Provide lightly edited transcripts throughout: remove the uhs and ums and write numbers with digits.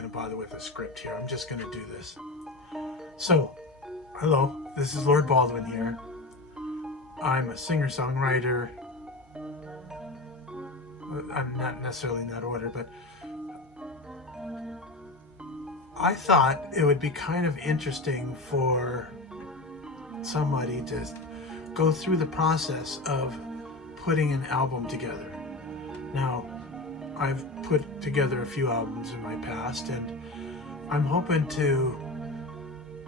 going to bother with a script here. I'm just going to do this. So, hello, this is Lord Baldwin here. I'm a singer-songwriter. I'm not necessarily in that order, but I thought it would be kind of interesting for somebody to go through the process of putting an album together. Now, I've put together a few albums in my past, and I'm hoping to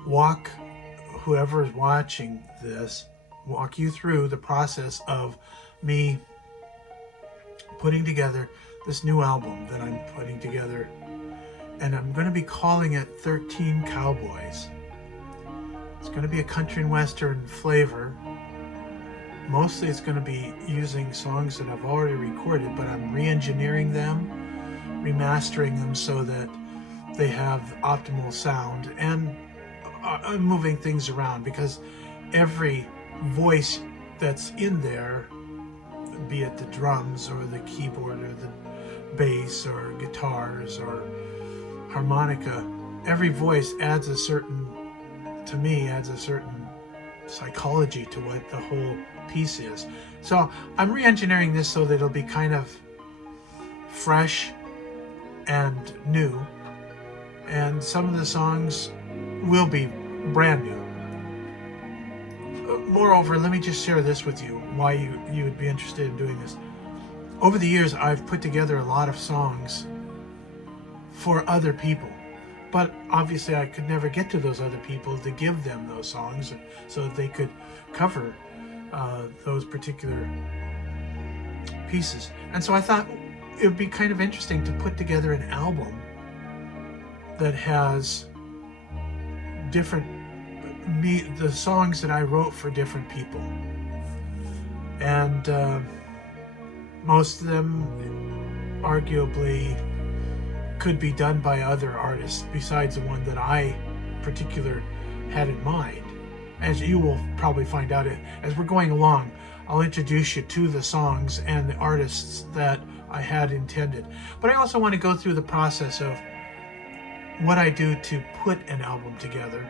walk whoever's watching this, walk you through the process of me putting together this new album that I'm putting together. And I'm going to be calling it 13 Cowboys. It's going to be a country and western flavor. Mostly it's going to be using songs that I've already recorded, but I'm re-engineering them, remastering them so that they have optimal sound, and I'm moving things around because every voice that's in there, be it the drums or the keyboard or the bass or guitars or harmonica, every voice adds a certain psychology to what the whole piece is. So I'm re-engineering this so that it'll be kind of fresh and new, and some of the songs will be brand new. Moreover, let me just share this with you, why you would be interested in doing this. Over the years, I've put together a lot of songs for other people, but obviously I could never get to those other people to give them those songs so that they could cover those particular pieces. And so I thought it would be kind of interesting to put together an album that has the songs that I wrote for different people, and most of them arguably could be done by other artists besides the one that I particular had in mind. As you will probably find out as we're going along, I'll introduce you to the songs and the artists that I had intended. But I also want to go through the process of what I do to put an album together.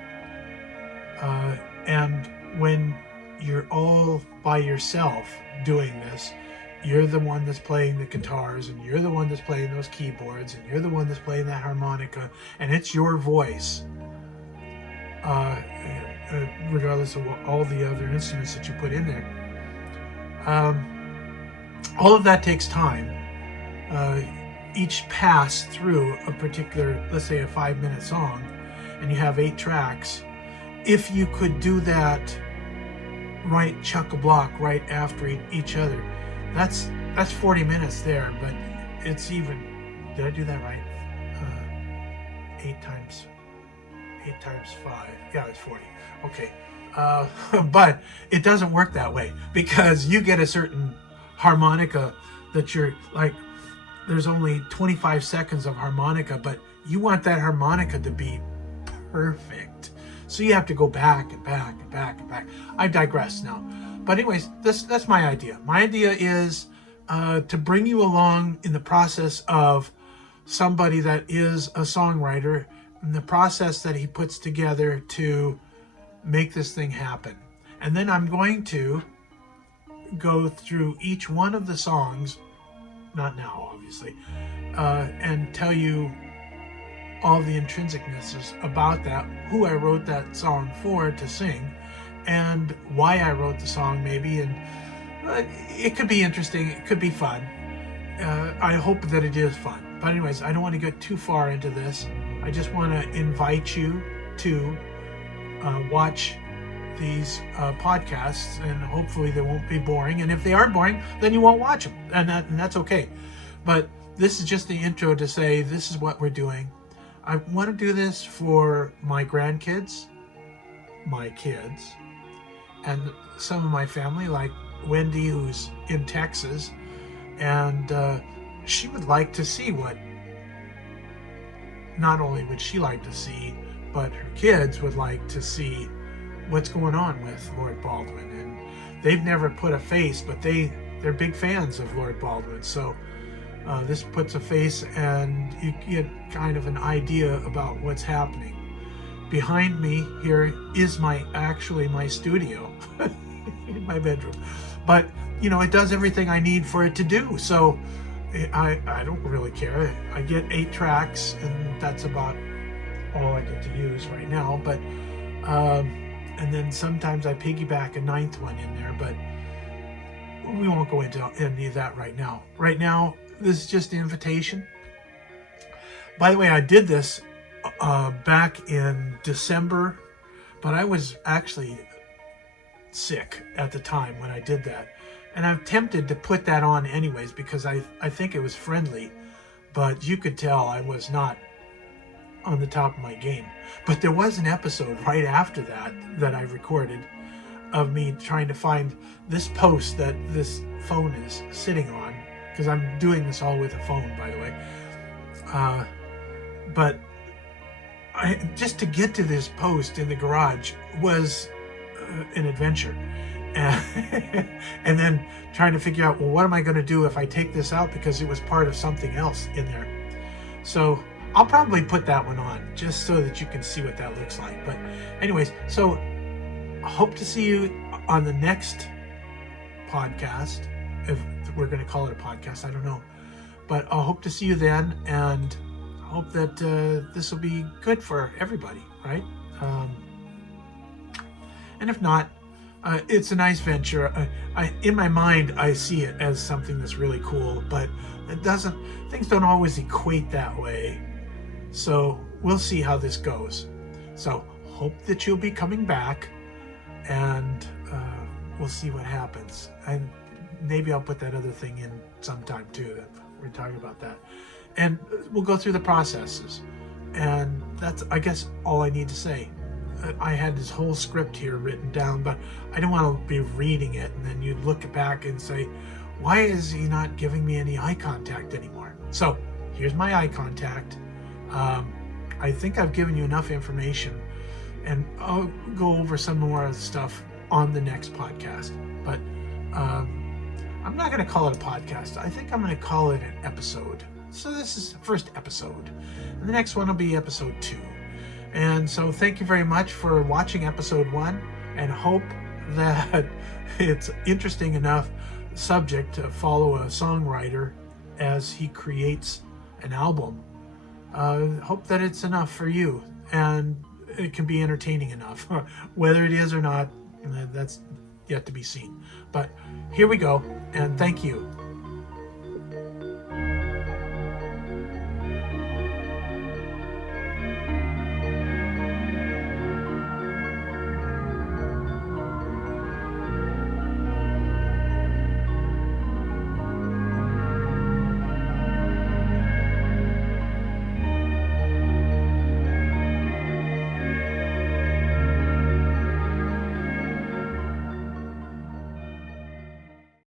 And when you're all by yourself doing this, you're the one that's playing the guitars, and you're the one that's playing those keyboards, and you're the one that's playing that harmonica, and it's your voice, regardless of all the other instruments that you put in there. All of that takes time. Each pass through a particular, let's say a 5-minute song, and you have 8 tracks. If you could do that right chock-a-block right after each other, that's 40 minutes there. But it's even, did I do that right? 8 times 5, yeah, it's 40. Okay. But it doesn't work that way, because you get a certain harmonica that you're like, there's only 25 seconds of harmonica, but you want that harmonica to be perfect. So you have to go back and back and back and back. I digress now. But anyways, that's my idea. My idea is to bring you along in the process of somebody that is a songwriter, and the process that he puts together to make this thing happen. And then I'm going to go through each one of the songs, not now obviously, and tell you all the intrinsicnesses about that, who I wrote that song for to sing, and why I wrote the song maybe, and it could be interesting, it could be fun. I hope that it is fun. But anyways, I don't want to get too far into this. I just want to invite you to watch these podcasts, and hopefully they won't be boring. And if they are boring, then you won't watch them, and that's okay. But this is just the intro to say this is what we're doing. I want to do this for my grandkids, my kids, and some of my family, like Wendy, who's in Texas, and she would like to see what, not only would she like to see, but her kids would like to see what's going on with Lord Baldwin. And they've never put a face, but they're big fans of Lord Baldwin. So This puts a face and you get kind of an idea about what's happening. Behind me here is my studio in my bedroom. But, it does everything I need for it to do. So I don't really care. I get 8 tracks, and that's about all I get to use right now. But and then sometimes I piggyback a 9th one in there, but we won't go into any of that right now. Right now, this is just an invitation. By the way, I did this back in December, but I was actually sick at the time when I did that. And I'm tempted to put that on anyways because I think it was friendly, but you could tell I was not on the top of my game. But there was an episode right after that I recorded of me trying to find this post that this phone is sitting on, because I'm doing this all with a phone, by the way. But just to get to this post in the garage was an adventure. And then trying to figure out, well, what am I going to do if I take this out, because it was part of something else in there. So I'll probably put that one on just so that you can see what that looks like. But anyways, so I hope to see you on the next podcast, if we're going to call it a podcast, I don't know. But I hope to see you then, and I hope that this will be good for everybody, right? And if not, it's a nice venture. In my mind, I see it as something that's really cool, but things don't always equate that way. So we'll see how this goes. So hope that you'll be coming back, and we'll see what happens. And maybe I'll put that other thing in sometime too, that we're talking about that. And we'll go through the processes. And that's, I guess, all I need to say. I had this whole script here written down, but I don't want to be reading it and then you look back and say, why is he not giving me any eye contact anymore? So here's my eye contact. I think I've given you enough information, and I'll go over some more of the stuff on the next podcast. But I'm not going to call it a podcast. I think I'm going to call it an episode. So this is the first episode, and the next one will be episode 2. And so thank you very much for watching episode 1, and hope that it's interesting enough subject to follow a songwriter as he creates an album. Hope that it's enough for you, and it can be entertaining enough. Whether it is or not, that's yet to be seen. But here we go, and thank you.